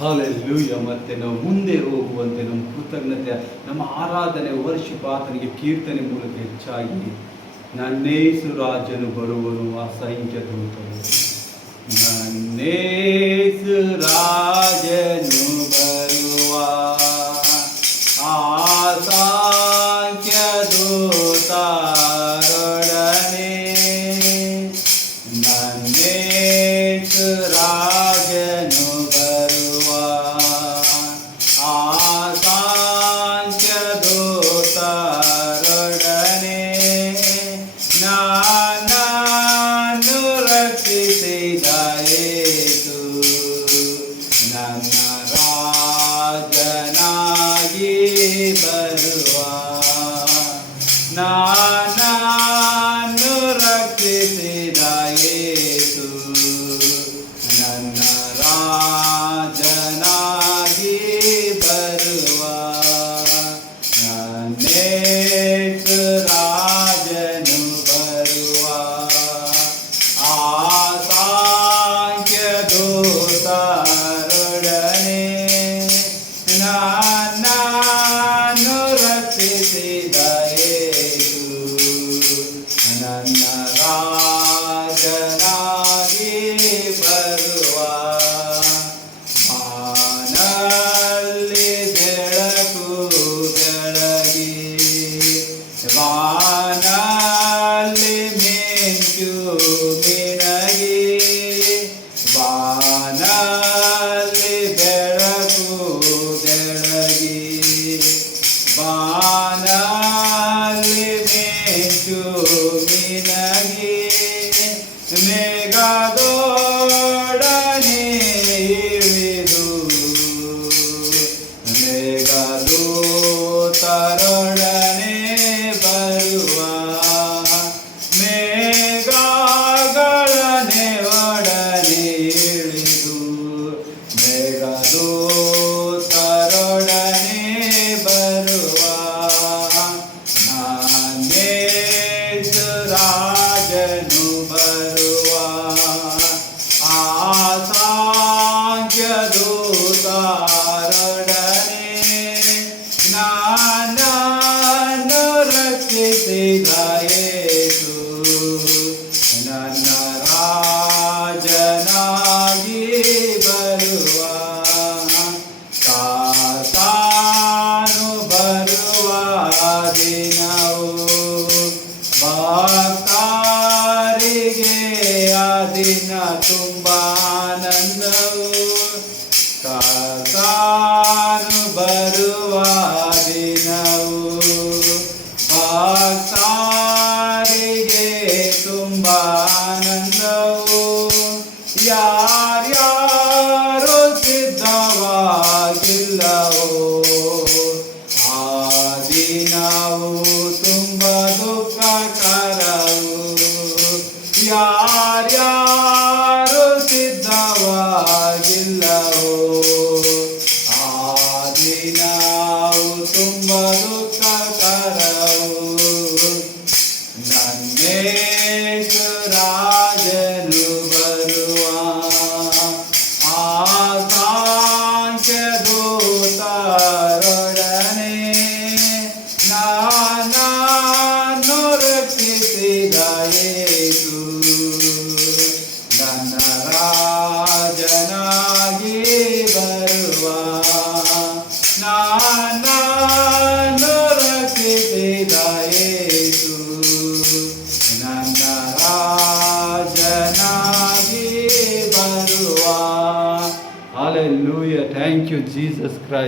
Hallelujah. ಮತ್ತೆ ನಾವು ಮುಂದೆ ಹೋಗುವಂತೆ ನಮ್ಮ ಕೃತಜ್ಞತೆ, ನಮ್ಮ ಆರಾಧನೆ, ವರ್ಷಿಪ್ ಆತನಿಗೆ ಕೀರ್ತನೆ ಮೂಲಕ ಹೆಚ್ಚಾಗಿ ನನ್ನೇಸು ರಾಜನು ಬರುವನು ಅಸಂಖ್ಯ ದೂತರು. ನನ್ನೇಸು ರಾಜನು ಬರುವ ಅಸಂಖ್ಯ ದೂತರೊಡನೆ, ನನ್ನೇಸು ರಾಜನು ಬರುವ ಅಸಂಖ್ಯ ದೂತರೊಡನೆ, ನನ್ನನ್ನು ರಕ್ಷಿಸಿದ ಯೇಸು ನನ್ನ ರಾಜನಾಗಿ ಬರುವ, ನನ್ನನ್ನು ರಕ್ಷಿಸಿದ ಯೇಸು ನನ್ನ ರಾಜನಾಗಿ ಬರುವ. ನನ್ನೇಸು ರಾಜನು ಬರುವ ಅಸಂಖ್ಯ ದೂತರೊಡನೆ, ನನ್ನನ್ನು ರಕ್ಷಿಸಿದ ಯೇಸು ನನ್ನ ರಾಜನಾಗಿ ಬರುವ. ಬಾನಲ್ಲಿ ಬೆಳಕು ಬೆಳಗಿ, ಬಾನಲ್ಲಿ ಮಿಂಚು ಮಿಣಗಿ, ಬಾನಲ್ಲಿ ಬೆಳಕು ಬೆಳಗಿ, ಬಾನಲ್ಲಿ ಮಿಂಚು ಮಿಣಗಿ, ಮೇಘದೊಡನೆ ಇಳಿದು ಮೇಘದೂತರೊಡನೆ ಬರುವ, ಮೇಘಗಳನೆ ಒಡನೆ ಇಳಿದು ಮೇಘದೂತರೊಡನೆ ಬರುವ. ನನ್ನೇಸು ರಾಜನು ಬರುವ ಅಸಂಖ್ಯ ದೂತರೊಡನೆ, ನನ್ನನ್ನು ರಕ್ಷಿಸಿದ ಯೇಸು ನನ್ನ ರಾಜನಾಗಿ ಬರುವ. ಕರ್ತನು ಬರುವ ದಿನವು ಭಕ್ತರಿಗೆ ಆ ದಿನ ತುಂಬ ಆನಂದವು. ಕರ್ತನು ಬರುವ ದಿನವು ಭಕ್ತರಿಗೆ ತುಂಬ ಆನಂದವು. ಯಾರ್ಯಾರು ಸಿದ್ಧವಾಗಿಲ್ಲವೋ ಆ ದಿನವು ತುಂಬ ದುಃಖಕರವು. ಯಾರ್ಯಾರು ಸಿದ್ಧವಾಗಿಲ್ಲವೋ ಆ ದಿನವು ತುಂಬ ದುಃಖಕರವು. ನನ್ನೇಸು ರಾಜನು ಬರುವ ಅಸಂಖ್ಯ ದೂತರೊಡನೆ, ನನ್ನನ್ನು ರಕ್ಷಿಸಿದ ಯೇಸು ನನ್ನ ರಾಜನಾಗಿ ಬರುವ. ನನ್ನನ್ನು ರಕ್ಷಿಸಿದ ಯೇಸು ನನ್ನ ರಾಜನಾಗಿ ಬರುವ. Hallelujah. Thank you, Jesus Christ.